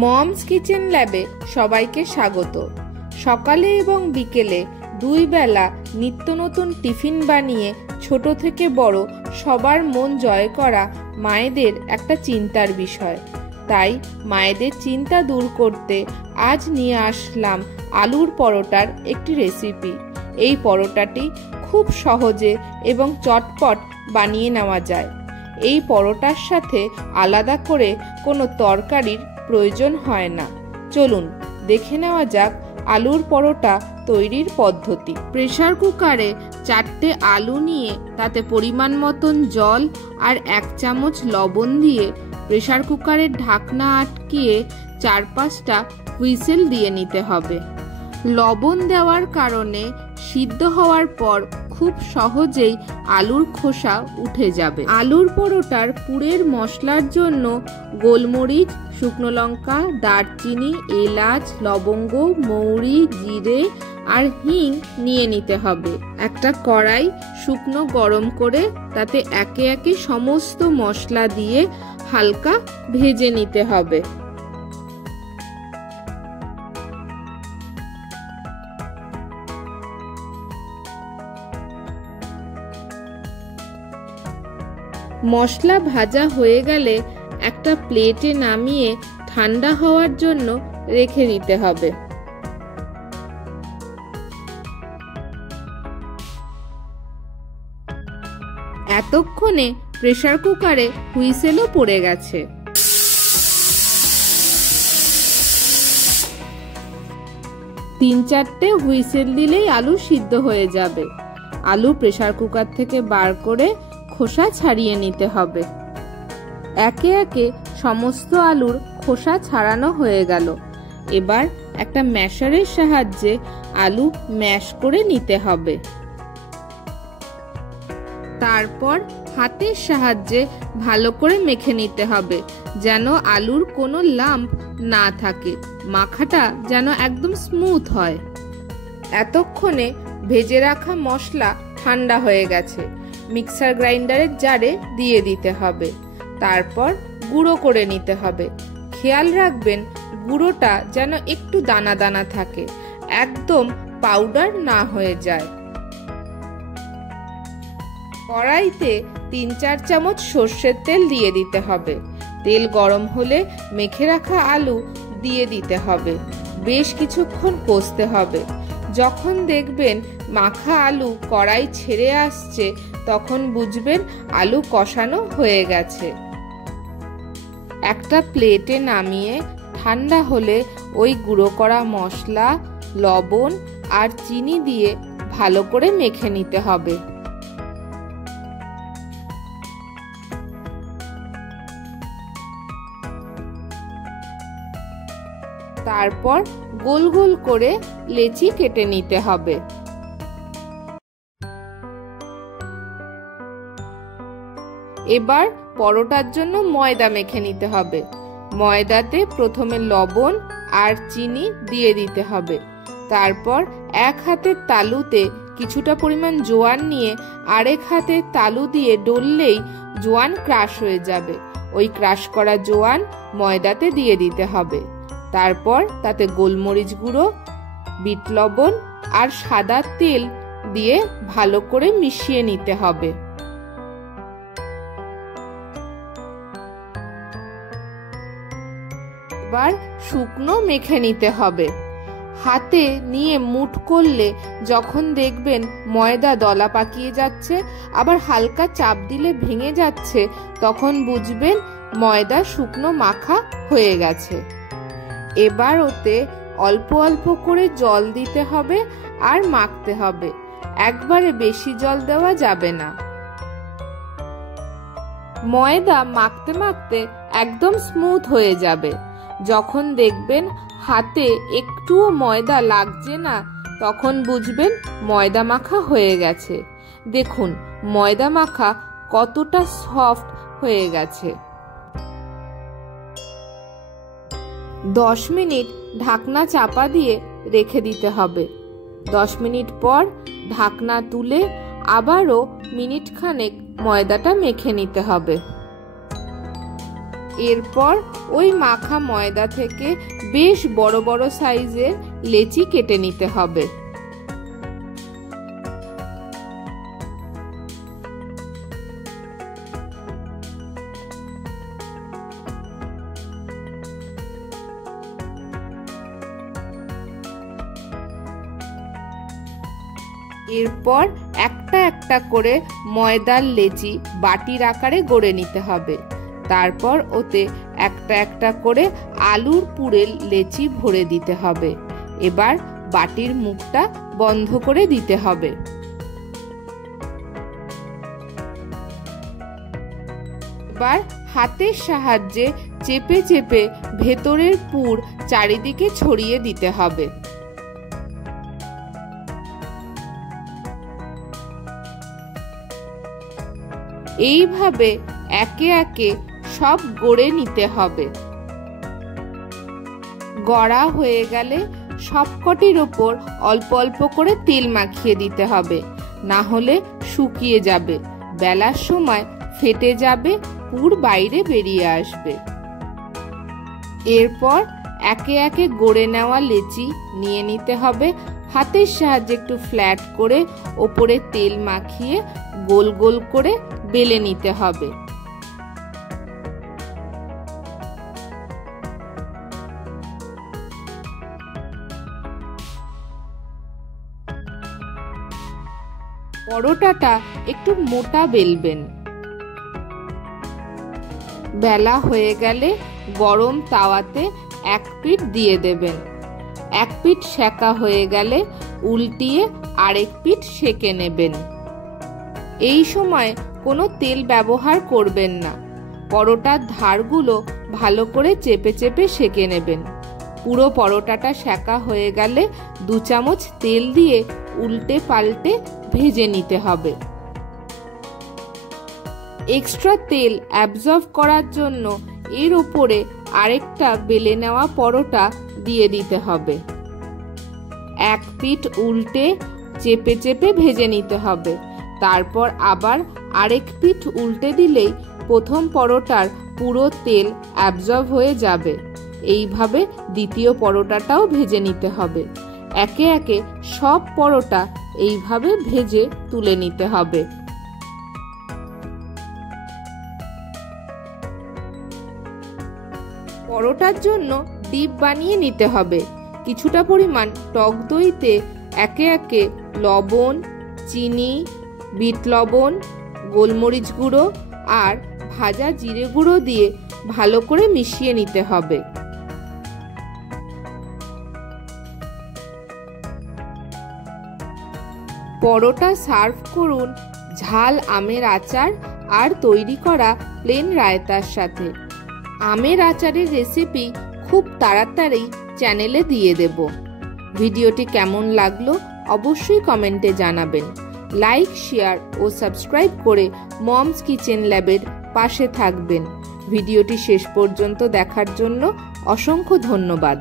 Moms kitchen ল্যাবে সবাইকে স্বাগত। সকালে এবং বিকেলে দুই বেলা নিত্য নতুন টিফিন বানিয়ে ছোট থেকে বড় সবার মন জয় করা মায়েদের একটা চিন্তার বিষয়। তাই মায়েদের চিন্তা দূর করতে আজ নিয়ে আসলাম আলুর পরোটার একটি রেসিপি। এই পরোটাটি খুব সহজে এবং চটপট বানিয়ে নেওয়া যায়। এই পরোটার সাথে আলাদা করে কোনো তরকারির প্রয়োজন হয় না। চলুন দেখে নেওয়া যাক আলুর পরোটা তৈরির পদ্ধতি। প্রেসার কুকারে 4টে আলু নিয়ে তাতে পরিমাণ মতন জল আর 1 চামচ লবণ দিয়ে প্রেসার কুকারের ঢাকনা আটকিয়ে 4-5টা হুইসেল দিয়ে নিতে হবে। লবণ দেওয়ার কারণে সিদ্ধ হওয়ার পর খুব সহজেই আলুর খোসা উঠে যাবে। আলুর পরোটার পুরের মশলার জন্য গোলমরিচ, শুকনো লঙ্কা, দারচিনি, এলাচ, লবঙ্গ, মৌরি, জিরে আর হিং নিয়ে নিতে হবে। একটা কড়াই শুকনো গরম করে তাতে একে একে সমস্ত মশলা দিয়ে হালকা ভেজে নিতে হবে। মশলা ভাজা হয়ে গেলে একটা প্লেটে নামিয়ে ঠান্ডা হওয়ার জন্য রেখে দিতে হবে। এতক্ষণে প্রেসার কুকারে হুইসেলও পড়ে গেছে। তিন চারটে হুইসেল দিলেই আলু সিদ্ধ হয়ে যাবে। আলু প্রেসার কুকার থেকে বার করে খোসা ছাড়িয়ে নিতে হবে। একে একে সমস্ত আলুর খোসা ছাড়ানো হয়ে গেল। এবার একটা ম্যাশারের সাহায্যে আলু ম্যাশ করে নিতে হবে। তারপর হাতের সাহায্যে ভালো করে মেখে নিতে হবে যেন আলুর কোনো লাম্প না থাকে, মাখাটা যেন একদম স্মুথ হয়। এতক্ষণে ভেজে রাখা মশলা ঠান্ডা হয়ে গেছে। মিক্সার গ্রাইন্ডারের জারে দিয়ে দিতে হবে। তারপর গুঁড়ো করে নিতে হবে। খেয়াল রাখবেন গুঁড়োটা যেন একটু দানা দানা থাকে, একদম পাউডার না হয়ে যায়। কড়াইতে 3-4 চামচ সর্ষের তেল দিয়ে দিতে হবে। তেল গরম হলে মেখে রাখা আলু দিয়ে দিতে হবে। বেশ কিছুক্ষণ কষতে হবে। যখন দেখবেন মাখা আলু কড়াই ছেড়ে আসছে তখন বুঝবেন আলু কষানো হয়ে গেছে। একটা প্লেটে নামিয়ে ঠান্ডা হলে ওই গুঁড়ো করা মশলা, লবণ আর চিনি দিয়ে ভালো করে মেখে নিতে হবে। তারপর গোল গোল করে লেচি কেটে নিতে হবে। এবার পরোটার জন্য ময়দা মেখে নিতে হবে। ময়দাতে প্রথমে লবণ আর চিনি দিয়ে দিতে হবে। তারপর এক হাতের তালুতে কিছুটা পরিমাণ জোয়ান নিয়ে আরেক হাতের তালু দিয়ে ডললেই জোয়ান ক্রাশ হয়ে যাবে। ওই ক্রাশ করা জোয়ান ময়দাতে দিয়ে দিতে হবে। তারপর তাতে গোলমরিচ গুঁড়ো, বিট লবণ আর সাদা তেল দিয়ে ভালো করে মিশিয়ে নিতে হবে। এবার শুকনো মেখে নিতে হবে। হাতে নিয়ে মুঠ করলে যখন দেখবেন ময়দা দলা পাকিয়ে যাচ্ছে, আবার হালকা চাপ দিলে ভেঙে যাচ্ছে, তখন বুঝবেন ময়দা শুকনো মাখা হয়ে গেছে। এবার ওতে অল্প অল্প করে জল দিতে হবে আর মাখতে হবে। একবারে বেশি জল দেওয়া যাবে না। ময়দা মাখতে মাখতে একদম স্মুথ হয়ে যাবে। যখন দেখবেন হাতে একটুও ময়দা লাগছে না তখন বুঝবেন ময়দা মাখা হয়ে গেছে। দেখুন ময়দা মাখা কতটা সফট হয়ে গেছে। 10 মিনিট ঢাকনা চাপা দিয়ে রেখে দিতে হবে। 10 মিনিট পর ঢাকনা তুলে আবারও মিনিট খানেক ময়দাটা মেখে নিতে হবে। এরপর ওই মাখা ময়দা থেকে বেশ বড় বড় সাইজের লেচি কেটে নিতে হবে। এরপর একটা একটা করে ময়দার লেচি বাটির আকারে গড়ে নিতে হবে। তারপর ওতে একটা একটা করে আলুর পুরের লেচি ভরে দিতে হবে। এবার বাটির মুখটা বন্ধ করে দিতে হবে। এবার হাতের সাহায্যে চেপে চেপে ভেতরের পুর চারিদিকে ছড়িয়ে দিতে হবে। এইভাবে একে একে সব গড়ে নিতে হবে। গড়া হয়ে গেলে সবকটির ওপর অল্প অল্প করে তেল মাখিয়ে দিতে হবে, না হলে শুকিয়ে যাবে, বেলার সময় ফেটে যাবে, পুর বাইরে বেরিয়ে আসবে। এরপর একে একে গড়ে নেওয়া লেচি নিয়ে নিতে হবে। হাতের সাহায্যে একটু ফ্ল্যাট করে ওপরে তেল মাখিয়ে গোল গোল করে বেলে নিতে হবে। পরোটাটা একটু মোটা বেলবেন। বেলা হয়ে গেলে গরম তাওয়াতে এক পিঠ দিয়ে দেবেন। এক পিঠ সেকা হয়ে গেলে উল্টিয়ে আরেক পিঠ সেকে নেবেন। এই সময় কোনো তেল ব্যবহার করবেন না। পরোটার ধারগুলো ভালো করে চেপে চেপে সেকে নেবেন। পুরো পরোটাটা সেকা হয়ে গেলে 2 চামচ তেল দিয়ে উল্টে পাল্টে ভেজে নিতে হবে। এক্সট্রা তেল অ্যাবজর্ব করার জন্য এর উপরে আরেকটা বেলে নেওয়া পরোটা দিয়ে দিতে হবে। এক পিঠ উল্টে চেপে চেপে ভেজে নিতে হবে। তারপর আবার আরেক পিঠ উল্টে দিলেই প্রথম পরোটার পুরো তেল অ্যাবজর্ব হয়ে যাবে। এইভাবে দ্বিতীয় পরোটাটাও ভেজে নিতে হবে। একে একে সব পরোটা এইভাবে ভেজে তুলে নিতে হবে। পরোটার জন্য ডিপ বানিয়ে নিতে হবে। কিছুটা পরিমাণ টক দইতে একে একে লবণ, চিনি, বিট লবণ, গোলমরিচ গুঁড়ো আর ভাজা জিরে গুঁড়ো দিয়ে ভালো করে মিশিয়ে নিতে হবে। পরোটা সার্ভ করুন ঝাল আমের আচার আর তৈরি করা প্লেন রায়তার সাথে। আমের আচারের রেসিপি খুব তাড়াতাড়ি চ্যানেলে দিয়ে দেব। ভিডিওটি কেমন লাগলো অবশ্যই কমেন্টে জানাবেন। লাইক, শেয়ার ও সাবস্ক্রাইব করে মমস কিচেন ল্যাবের পাশে থাকবেন। ভিডিওটি শেষ পর্যন্ত দেখার জন্য অসংখ্য ধন্যবাদ।